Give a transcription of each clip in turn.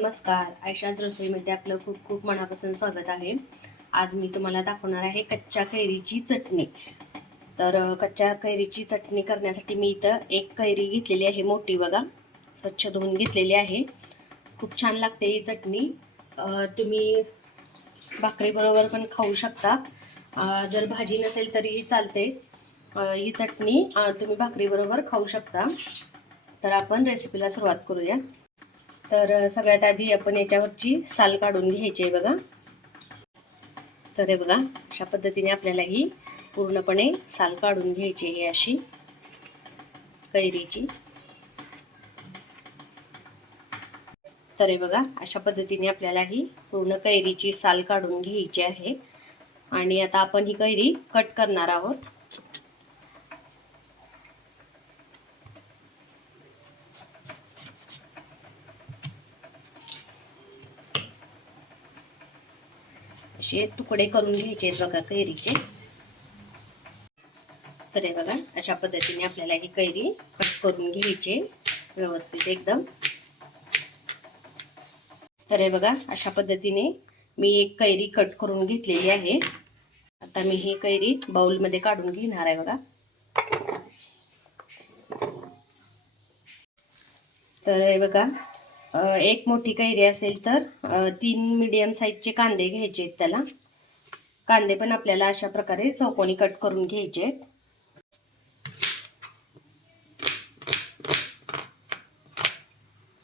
नमस्कार. आयशाच रसोईमध्ये आपलं खूप खूप मनापासून स्वागत आहे. आज मी तुम्हाला दाखवणार आहे कच्च्या कैरीची चटणी. तर कच्च्या कैरीची चटणी करण्यासाठी मी इथं एक कैरी घेतलेली आहे, मोठी बघा, स्वच्छ धुवून घेतलेली आहे. खूप छान लागते ही चटणी. तुम्ही भाकरीबरोबर पण खाऊ शकता. जर भाजी नसेल तरीही चालते. ही चटणी तुम्ही भाकरीबरोबर खाऊ शकता. तर आपण रेसिपीला सुरुवात करूया. तर सगळ्यात आधी आपण याच्यावरची साल काढून घ्यायची आहे बघा. तर हे बघा, अशा पद्धतीने आपल्याला ही पूर्णपणे साल काढून घ्यायची आहे अशी कैरीची. तर हे बघा, अशा पद्धतीने आपल्याला ही पूर्ण कैरीची साल काढून घ्यायची आहे. आणि आता आपण ही कैरी कट करणार आहोत. असे तुकडे करून घ्यायचे आहेत बघा कैरीचे. तर हे बघा, अशा पद्धतीने आपल्याला ही कैरी कट करून घ्यायची व्यवस्थित एकदम. तर हे बघा, अशा पद्धतीने मी एक कैरी कट करून घेतलेली आहे. आता मी ही कैरी बाउलमध्ये काढून घेणार आहे बघा. तर हे बघा, एक मोठी कैरी असेल तर 3 मीडियम साईजचे कांदे घ्यायचे आहेत. त्याला कांदे पण आपल्याला अशा प्रकारे चौकोनी कट करून घ्यायचे आहेत.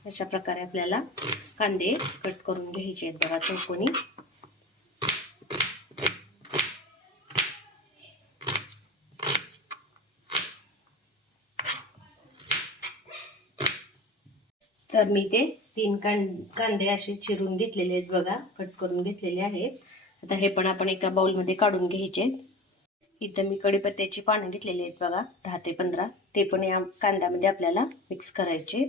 अशा प्रकारे आपल्याला कांदे कट करून घ्यायचे आहेत बघा चौकोनी. तर मी ते 3 कांदे असे चिरून घेतलेले आहेत बघा, कट करून घेतलेले आहेत. आता हे पण आपण एका बाउलमध्ये काढून घ्यायचे आहेत. इथं मी कढीपत्त्याची पानं घेतलेली आहेत बघा, 10 ते 15. ते पण या कांद्यामध्ये आपल्याला मिक्स करायचे.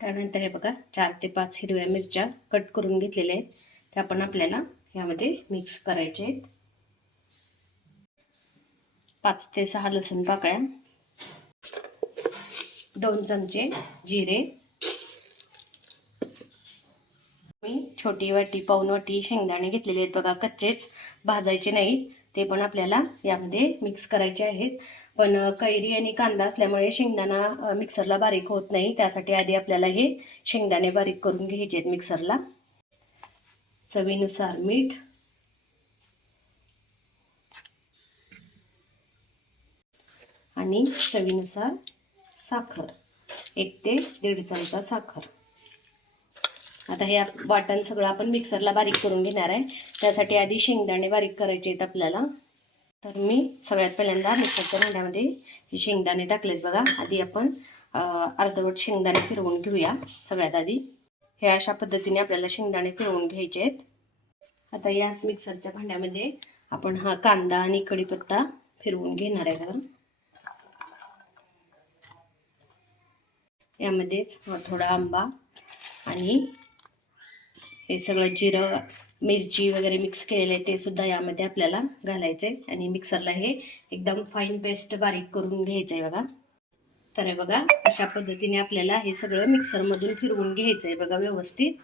त्यानंतर हे बघा, 4 ते 5 हिरव्या मिरच्या कट करून घेतलेल्या आहेत. त्या पण आपल्याला यामध्ये मिक्स करायचे आहेत. 5 ते 6 लसूण पाकळ्या, 2 चमचे जिरे, मी छोटी वाटी पाऊण वाटी शेंगदाणे घेतलेले आहेत बघा, कच्चेच, भाजायचे नाहीत. ते पण आपल्याला यामध्ये मिक्स करायचे आहेत. पण कैरी आणि कांदा असल्यामुळे शेंगदाणा मिक्सरला बारीक होत नाही. त्यासाठी आधी आपल्याला हे शेंगदाणे बारीक करून घ्यायचे आहेत मिक्सरला. चवीनुसार मीठ, आणि चवीनुसार साखर, 1 ते 1.5 चमचा साखर. आता हे वाटण सगळं आपण मिक्सरला बारीक करून घेणार आहे. त्यासाठी आधी शेंगदाणे बारीक करायचे आहेत आपल्याला. तर मी सगळ्यात पहिल्यांदा मिक्सरच्या भांड्यामध्ये हे शेंगदाणे टाकलेत बघा. आधी आपण अर्धवट शेंगदाणे फिरवून घेऊया. सगळ्यात आधी हे अशा पद्धतीने आपल्याला शेंगदाणे फिरवून घ्यायचे आहेत. आता याच मिक्सरच्या भांड्यामध्ये आपण हा कांदा आणि कढीपत्ता फिरवून घेणार आहे बघा. यामध्येच थोडा आंबा आणि हे सगळं जिरं मिरची वगैरे मिक्स केलेले आहे ते सुद्धा यामध्ये आपल्याला घालायचे. आणि मिक्सरला हे एकदम फाईन पेस्ट बारीक करून घ्यायचं आहे बघा. तर हे बघा, अशा पद्धतीने आपल्याला हे सगळं मिक्सरमधून फिरवून घ्यायचं आहे बघा व्यवस्थित,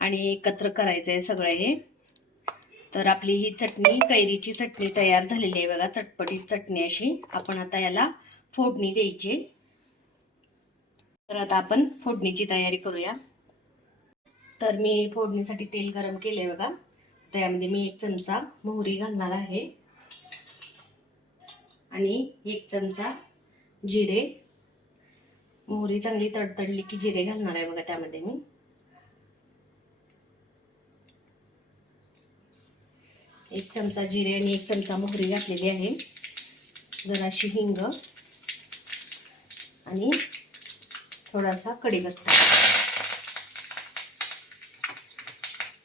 आणि एकत्र करायचं आहे सगळं हे. तर आपली ही चटणी, कैरीची चटणी तयार झालेली आहे बघा, चटपटीत चटणी अशी. आपण आता याला फोडणी द्यायची. तर आता आपण फोडणीची तयारी करूया. तर मी फोडणीसाठी तेल गरम केले बघा. त्यामध्ये मी 1 चमचा मोहरी घालणार आहे आणि 1 चमचा जिरे. मोहरी चांगली तडतडली की जिरे घालणार आहे बघा त्यामध्ये मी. 1 चमचा जिरे आणि 1 चमचा मोहरी घातलेली आहे. जराशी हिंग आणि थोडासा कढीपत्ता.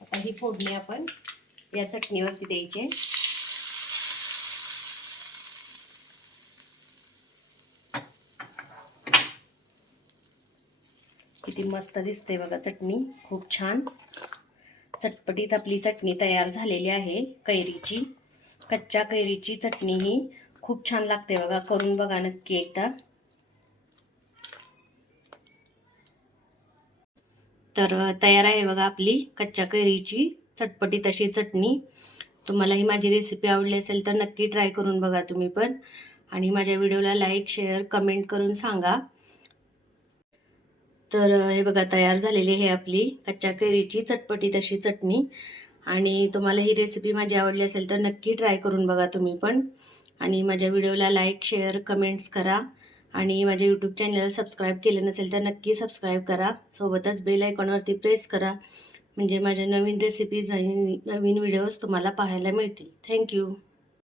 आता ही फोडणी आपण या चटणीवरती द्यायची. किती मस्त दिसते बघा चटणी, खूप छान चटपटीत आपली चटणी तयार झालेली आहे कैरीची. कच्च्या कैरीची चटणी ही खूप छान लागते बघा, करून बघा नक्की एकदा. तर तयार आहे बघा आपली कच्च्या कैरीची चटपटी तशी चटणी. तुम्हाला ही माझी रेसिपी आवडली असेल तर नक्की ट्राय करून बघा तुम्ही पण. आणि माझ्या व्हिडिओला लाईक शेअर कमेंट करून सांगा. तर हे बघा तयार झालेली आहे आपली कच्च्या कैरीची चटपटी तशी चटणी. आणि तुम्हाला ही रेसिपी माझी आवडली असेल तर नक्की ट्राय करून बघा तुम्ही पण. आणि माझ्या व्हिडिओला लाईक शेअर कमेंट्स करा. आणि माझ्या यूट्यूब चॅनलला सबस्क्राईब केलं नसेल तर नक्की सबस्क्राईब करा. सोबतच बेल आयकॉनवरती प्रेस करा, म्हणजे माझ्या नवीन रेसिपीज आणि नवीन व्हिडिओज तुम्हाला पाहायला मिळतील. थँक्यू.